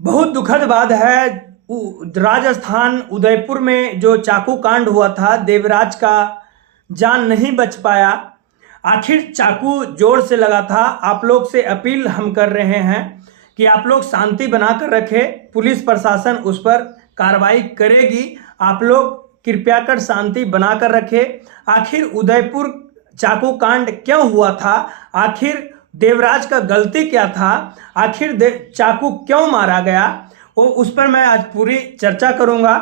बहुत दुखद बात है। राजस्थान उदयपुर में जो चाकू कांड हुआ था, देवराज का जान नहीं बच पाया। आखिर चाकू जोर से लगा था। आप लोग से अपील हम कर रहे हैं कि आप लोग शांति बनाकर रखें। पुलिस प्रशासन उस पर कार्रवाई करेगी। आप लोग कृपया कर शांति बनाकर रखें। आखिर उदयपुर चाकू कांड क्यों हुआ था? आखिर देवराज का गलती क्या था? आखिर चाकू क्यों मारा गया? वो उस पर मैं आज पूरी चर्चा करूंगा।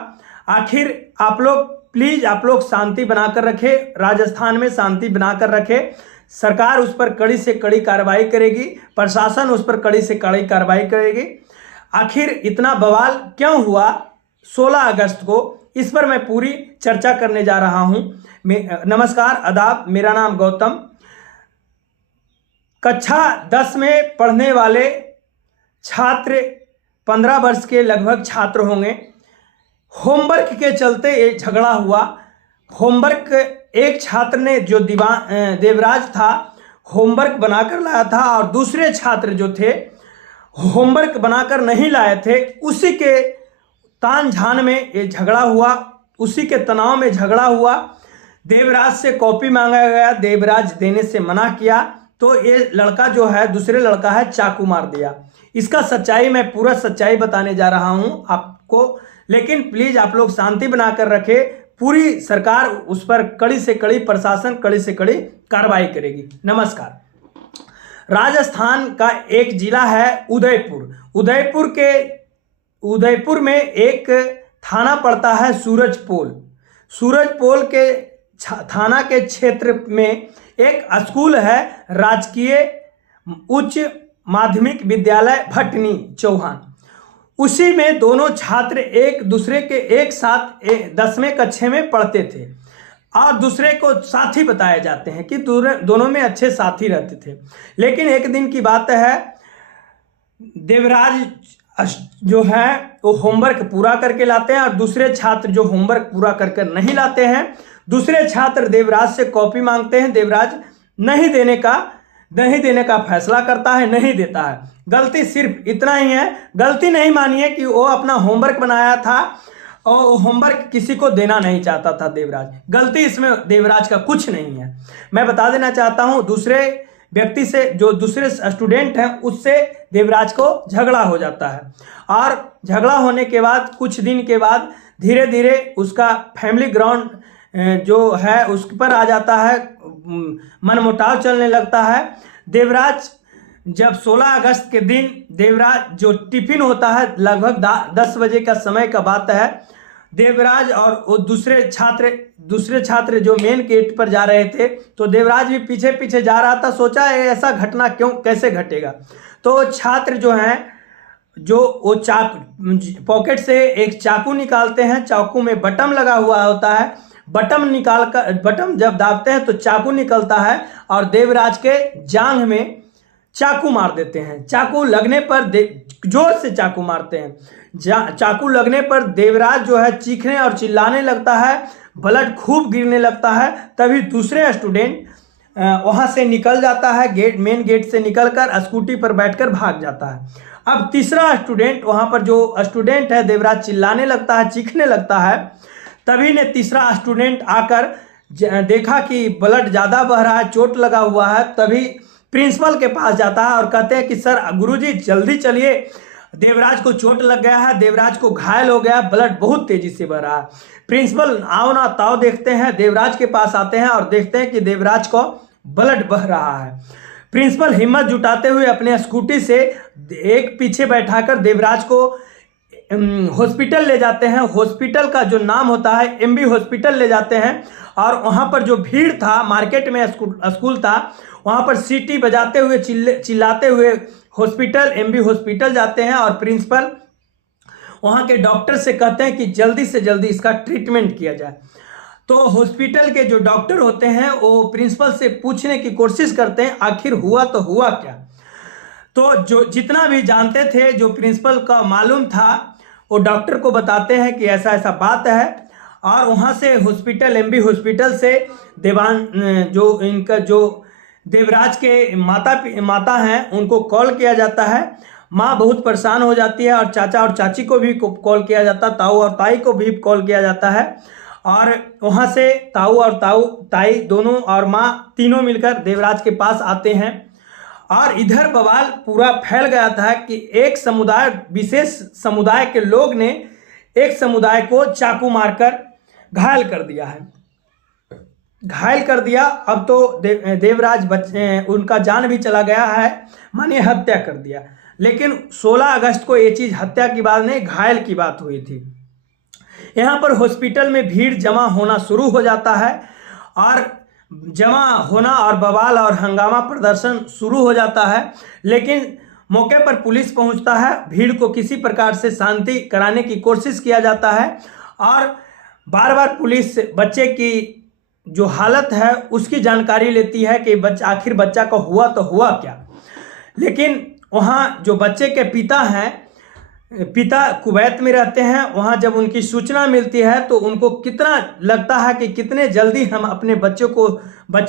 आखिर आप लोग प्लीज आप लोग शांति बनाकर रखें। राजस्थान में शांति बनाकर रखें। सरकार उस पर कड़ी से कड़ी कार्रवाई करेगी। प्रशासन उस पर कड़ी से कड़ी कार्रवाई करेगी। आखिर इतना बवाल क्यों हुआ 16 अगस्त को, इस पर मैं पूरी चर्चा करने जा रहा हूं। नमस्कार, आदाब, मेरा नाम गौतम। कक्षा 10 में पढ़ने वाले छात्र 15 वर्ष के लगभग छात्र होंगे। होमवर्क के चलते एक झगड़ा हुआ। होमवर्क एक छात्र ने जो देवराज था होमवर्क बनाकर लाया था और दूसरे छात्र जो थे होमवर्क बनाकर नहीं लाए थे। उसी के तान झान में ये झगड़ा हुआ, उसी के तनाव में झगड़ा हुआ। देवराज से कॉपी मांगा गया, देवराज देने से मना किया, तो ये लड़का जो है दूसरे लड़का है चाकू मार दिया। इसका सच्चाई मैं पूरा सच्चाई बताने जा रहा हूं आपको, लेकिन प्लीज आप लोग शांति बनाकर रखें। पूरी सरकार उस पर कड़ी से कड़ी, प्रशासन कड़ी से कड़ी कार्रवाई करेगी। नमस्कार। राजस्थान का एक जिला है उदयपुर। उदयपुर में एक थाना पड़ता है सूरजपोल। सूरजपोल के थाना के क्षेत्र में एक स्कूल है, राजकीय उच्च माध्यमिक विद्यालय भटनी चौहान। उसी में दोनों छात्र एक दूसरे के एक साथ 10वें कक्षा में पढ़ते थे और दूसरे को साथी बताए जाते हैं कि दोनों में अच्छे साथी रहते थे। लेकिन एक दिन की बात है, देवराज जो है वो होमवर्क पूरा करके लाते हैं और दूसरे छात्र जो होमवर्क पूरा करके नहीं लाते हैं। दूसरे छात्र देवराज से कॉपी मांगते हैं। देवराज नहीं देने का फैसला करता है, नहीं देता है। गलती सिर्फ इतना ही है, गलती नहीं मानिए कि वो अपना होमवर्क बनाया था और होमवर्क किसी को देना नहीं चाहता था देवराज। गलती इसमें देवराज का कुछ नहीं है। मैं बता देना चाहता हूं, दूसरे व्यक्ति से, जो दूसरे स्टूडेंट हैं, उससे देवराज को झगड़ा हो जाता है और झगड़ा होने के बाद कुछ दिन के बाद धीरे धीरे उसका फैमिली ग्राउंड जो है उस पर आ जाता है, मनमुटाव चलने लगता है। देवराज जब 16 अगस्त के दिन देवराज जो टिफिन होता है, लगभग 10 बजे का समय का बात है, देवराज और वो दूसरे छात्र जो मेन गेट पर जा रहे थे, तो देवराज भी पीछे पीछे जा रहा था। सोचा ऐसा घटना कैसे घटेगा। तो छात्र जो हैं जो वो पॉकेट से एक चाकू निकालते हैं। चाकू में बटन लगा हुआ होता है। बटन जब दाबते हैं तो चाकू निकलता है और देवराज के जांघ में चाकू मार देते हैं। चाकू लगने पर जोर से चाकू मारते हैं। चाकू लगने पर देवराज जो है चीखने और चिल्लाने लगता है, ब्लड खूब गिरने लगता है। तभी दूसरे स्टूडेंट वहां से निकल जाता है, मेन गेट से निकलकर स्कूटी पर बैठकर भाग जाता है। अब तीसरा स्टूडेंट, वहां पर जो स्टूडेंट है, देवराज चिल्लाने लगता है, चीखने लगता है। तभी ने तीसरा स्टूडेंट आकर देखा कि ब्लड ज़्यादा बह रहा है, चोट लगा हुआ है। तभी प्रिंसिपल के पास जाता है और कहते हैं कि सर, गुरुजी जल्दी चलिए, देवराज को चोट लग गया है, देवराज को घायल हो गया, ब्लड बहुत तेजी से बह रहा है। प्रिंसिपल आओ ना ताओ देखते हैं, देवराज के पास आते हैं और देखते हैं कि देवराज को ब्लड बह रहा है। प्रिंसिपल हिम्मत जुटाते हुए अपने स्कूटी से एक पीछे बैठाकर देवराज को हॉस्पिटल ले जाते हैं। हॉस्पिटल का जो नाम होता है एमबी हॉस्पिटल ले जाते हैं और वहाँ पर जो भीड़ था, मार्केट में स्कूल था, वहाँ पर सीटी बजाते हुए चिल्लाते हुए एमबी हॉस्पिटल जाते हैं और प्रिंसिपल वहाँ के डॉक्टर से कहते हैं कि जल्दी से जल्दी इसका ट्रीटमेंट किया जाए। तो हॉस्पिटल के जो डॉक्टर होते हैं वो प्रिंसिपल से पूछने की कोशिश करते हैं आखिर हुआ तो हुआ क्या। तो जो जितना भी जानते थे, जो प्रिंसिपल का मालूम था, वो डॉक्टर को बताते हैं कि ऐसा ऐसा बात है। और वहाँ से एमबी हॉस्पिटल से जो देवराज के माता हैं उनको कॉल किया जाता है माँ बहुत परेशान हो जाती है और चाचा और चाची को भी कॉल किया जाता है, ताऊ और ताई को भी कॉल किया जाता है। और वहाँ से ताऊ और ताई दोनों और माँ तीनों मिलकर देवराज के पास आते हैं। और इधर बवाल पूरा फैल गया था कि एक समुदाय, विशेष समुदाय के लोग ने एक समुदाय को चाकू मारकर घायल कर दिया है, घायल कर दिया। अब तो देवराज उनका जान भी चला गया है, मानिए हत्या कर दिया। लेकिन 16 अगस्त को ये चीज़ हत्या की बात नहीं, घायल की बात हुई थी। यहाँ पर हॉस्पिटल में भीड़ जमा होना शुरू हो जाता है और जमा होना और बवाल और हंगामा प्रदर्शन शुरू हो जाता है। लेकिन मौके पर पुलिस पहुंचता है, भीड़ को किसी प्रकार से शांति कराने की कोशिश किया जाता है और बार बार पुलिस बच्चे की जो हालत है उसकी जानकारी लेती है कि आखिर बच्चा को हुआ तो हुआ क्या। लेकिन वहाँ जो बच्चे के पिता हैं, पिता कुवैत में रहते हैं, वहाँ जब उनकी सूचना मिलती है तो उनको कितना लगता है कि कितने जल्दी हम अपने बच्चे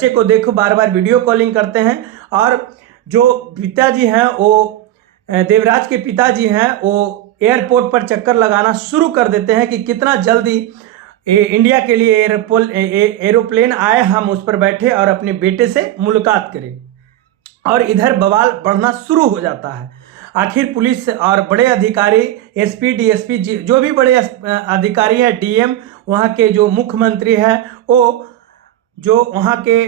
को देखो, बार बार वीडियो कॉलिंग करते हैं। और जो पिताजी हैं वो देवराज के पिताजी हैं वो एयरपोर्ट पर चक्कर लगाना शुरू कर देते हैं कि कितना जल्दी इंडिया के लिए एरोप्लेन आए, हम उस पर बैठे और अपने बेटे से मुलाकात करें। और इधर बवाल बढ़ना शुरू हो जाता है। आखिर पुलिस और बड़े अधिकारी, एसपी, डीएसपी, जो भी बड़े अधिकारी हैं, डीएम, वहाँ के जो मुख्यमंत्री हैं, वो जो वहाँ के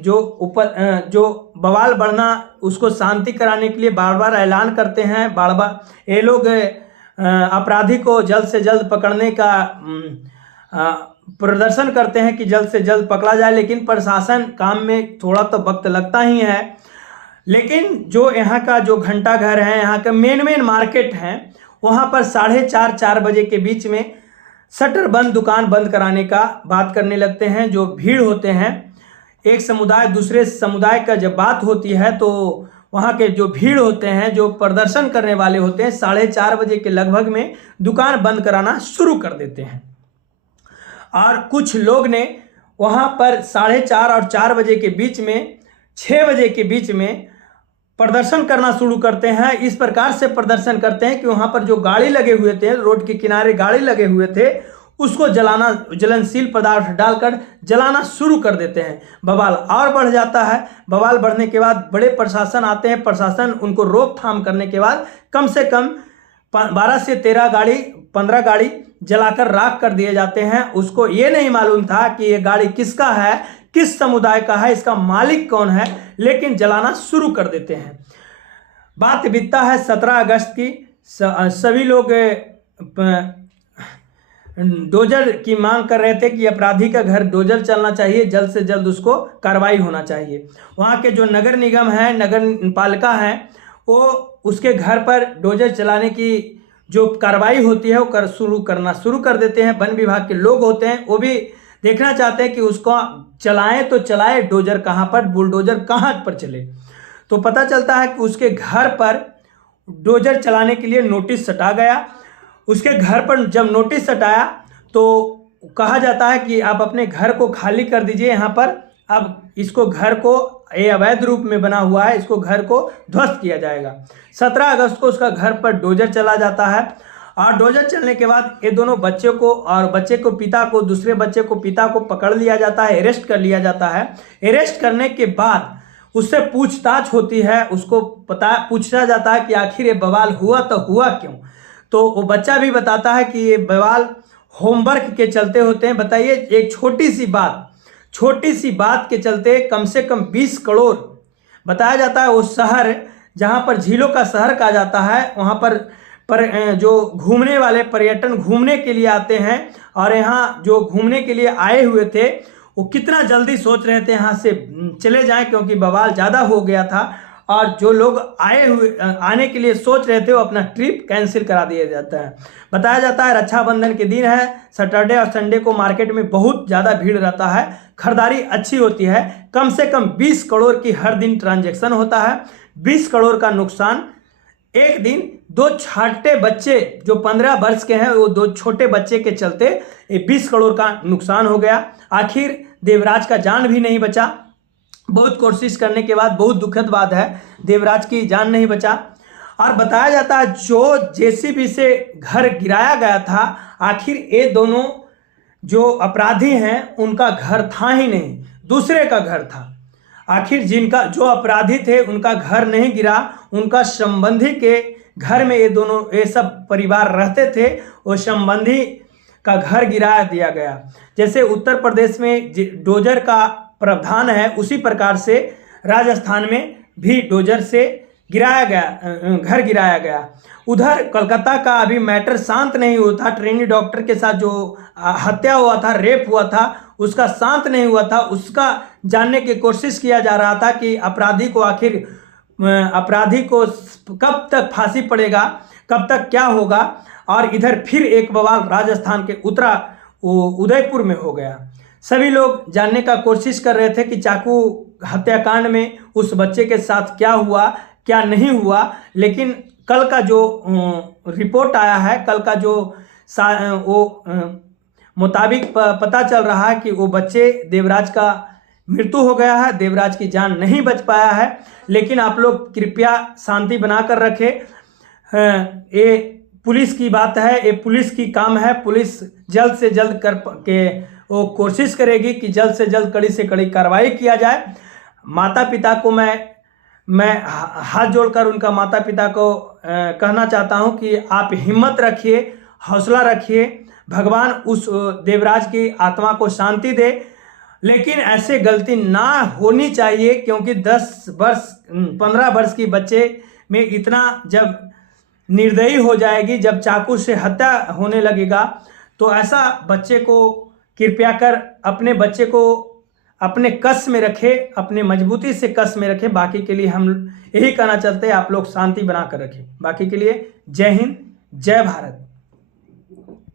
जो ऊपर जो बवाल बढ़ना उसको शांति कराने के लिए बार बार ऐलान करते हैं। बार बार ये लोग अपराधी को जल्द से जल्द पकड़ने का प्रदर्शन करते हैं कि जल्द से जल्द पकड़ा जाए। लेकिन प्रशासन काम में थोड़ा तो वक्त लगता ही है। लेकिन जो यहाँ का जो घंटा घर है, यहाँ का मेन मार्केट है, वहाँ पर 4:30 बजे के बीच में शटर बंद, दुकान बंद कराने का बात करने लगते हैं। जो भीड़ होते हैं, एक समुदाय दूसरे समुदाय का जब बात होती है तो वहाँ के जो भीड़ होते हैं, जो प्रदर्शन करने वाले होते हैं, 4:30 बजे के लगभग में दुकान बंद कराना शुरू कर देते हैं। और कुछ लोग ने वहाँ पर 4:30 और 4 बजे के बीच में, 6 बजे के बीच में प्रदर्शन करना शुरू करते हैं। इस प्रकार से प्रदर्शन करते हैं कि वहाँ पर जो गाड़ी लगे हुए थे, रोड के किनारे गाड़ी लगे हुए थे, उसको जलाना, जलनशील पदार्थ डालकर जलाना शुरू कर देते हैं। बवाल और बढ़ जाता है। बवाल बढ़ने के बाद बड़े प्रशासन आते हैं। प्रशासन उनको रोकथाम करने के बाद कम से कम 12 से 15 गाड़ी जलाकर राख कर दिए जाते हैं। उसको ये नहीं मालूम था कि ये गाड़ी किसका है, किस समुदाय का है, इसका मालिक कौन है, लेकिन जलाना शुरू कर देते हैं। बात बीतता है 17 अगस्त की। सभी लोग डोजर की मांग कर रहे थे कि अपराधी का घर डोजर चलना चाहिए, जल्द से जल्द उसको कार्रवाई होना चाहिए। वहाँ के जो नगर निगम है, नगर पालिका है, वो उसके घर पर डोजर चलाने की जो कार्रवाई होती है वो करना शुरू कर देते हैं। वन विभाग के लोग होते हैं, वो भी देखना चाहते हैं कि उसको चलाएं तो चलाए, डोजर कहाँ पर, बुलडोजर कहाँ पर चले। तो पता चलता है कि उसके घर पर डोजर चलाने के लिए नोटिस सटा गया। उसके घर पर जब नोटिस सटाया तो कहा जाता है कि आप अपने घर को खाली कर दीजिए, यहाँ पर अब इसको घर को, ये अवैध रूप में बना हुआ है, इसको घर को ध्वस्त किया जाएगा। 17 अगस्त को उसका घर पर डोजर चला जाता है। और डोजर चलने के बाद ये दोनों बच्चे को और बच्चे को पिता को, दूसरे बच्चे को पिता को पकड़ लिया जाता है, अरेस्ट कर लिया जाता है। अरेस्ट करने के बाद उससे पूछताछ होती है, उसको पूछा जाता है कि आखिर ये बवाल हुआ तो हुआ क्यों। तो वो बच्चा भी बताता है कि ये बवाल होमवर्क के चलते होते हैं। बताइए, एक छोटी सी बात के चलते कम से कम 20 करोड़, बताया जाता है वो शहर जहाँ पर झीलों का शहर कहा जाता है, वहाँ पर जो घूमने वाले पर्यटन घूमने के लिए आते हैं, और यहाँ जो घूमने के लिए आए हुए थे वो कितना जल्दी सोच रहे थे यहाँ से चले जाएं, क्योंकि बवाल ज़्यादा हो गया था। और जो लोग आने के लिए सोच रहे थे वो अपना ट्रिप कैंसिल करा दिया जाता है। बताया जाता है रक्षाबंधन के दिन है, सैटरडे और संडे को मार्केट में बहुत ज़्यादा भीड़ रहता है, खरीदारी अच्छी होती है। कम से कम 20 करोड़ की हर दिन ट्रांजैक्शन होता है। 20 करोड़ का नुकसान एक दिन। 2 छोटे बच्चे जो 15 वर्ष के हैं, वो 2 छोटे बच्चे के चलते 20 करोड़ का नुकसान हो गया। आखिर देवराज का जान भी नहीं बचा। बहुत कोशिश करने के बाद, बहुत दुखद बात है, देवराज की जान नहीं बचा। और बताया जाता है जो जेसीबी से घर गिराया गया था, आखिर ये दोनों जो अपराधी हैं उनका घर था ही नहीं, दूसरे का घर था। आखिर जिनका जो अपराधी थे उनका घर नहीं गिरा, उनका संबंधी के घर में ये सब परिवार रहते थे, वो संबंधी का घर गिरा दिया गया। जैसे उत्तर प्रदेश में डोजर का प्रावधान है, उसी प्रकार से राजस्थान में भी डोजर से घर गिराया गया। उधर कोलकाता का अभी मैटर शांत नहीं हुआ था। ट्रेनी डॉक्टर के साथ जो हत्या हुआ था, रेप हुआ था, उसका शांत नहीं हुआ था। उसका जानने की कोशिश किया जा रहा था कि अपराधी को कब तक फांसी पड़ेगा, कब तक क्या होगा। और इधर फिर एक बवाल राजस्थान के उदयपुर में हो गया। सभी लोग जानने का कोशिश कर रहे थे कि चाकू हत्याकांड में उस बच्चे के साथ क्या हुआ, क्या नहीं हुआ। लेकिन कल का जो रिपोर्ट आया है, कल का जो मुताबिक पता चल रहा है कि वो बच्चे देवराज का मृत्यु हो गया है, देवराज की जान नहीं बच पाया है। लेकिन आप लोग कृपया शांति बनाकर रखें। ये पुलिस की बात है, ये पुलिस की काम है। पुलिस जल्द से जल्द वो कोशिश करेगी कि जल्द से जल्द कड़ी से कड़ी कार्रवाई किया जाए। माता पिता को मैं हाथ जोड़कर उनका माता पिता को कहना चाहता हूं कि आप हिम्मत रखिए, हौसला रखिए। भगवान उस देवराज की आत्मा को शांति दे। लेकिन ऐसे गलती ना होनी चाहिए, क्योंकि 15 वर्ष की बच्चे में इतना जब निर्दयी हो जाएगी, जब चाकू से हत्या होने लगेगा, तो ऐसा बच्चे को कृपया कर अपने बच्चे को अपने कस में रखे, अपने मजबूती से कस में रखें। बाकी के लिए हम यही कहना चाहते हैं, आप लोग शांति बनाकर रखें। बाकी के लिए जय हिंद, जय भारत।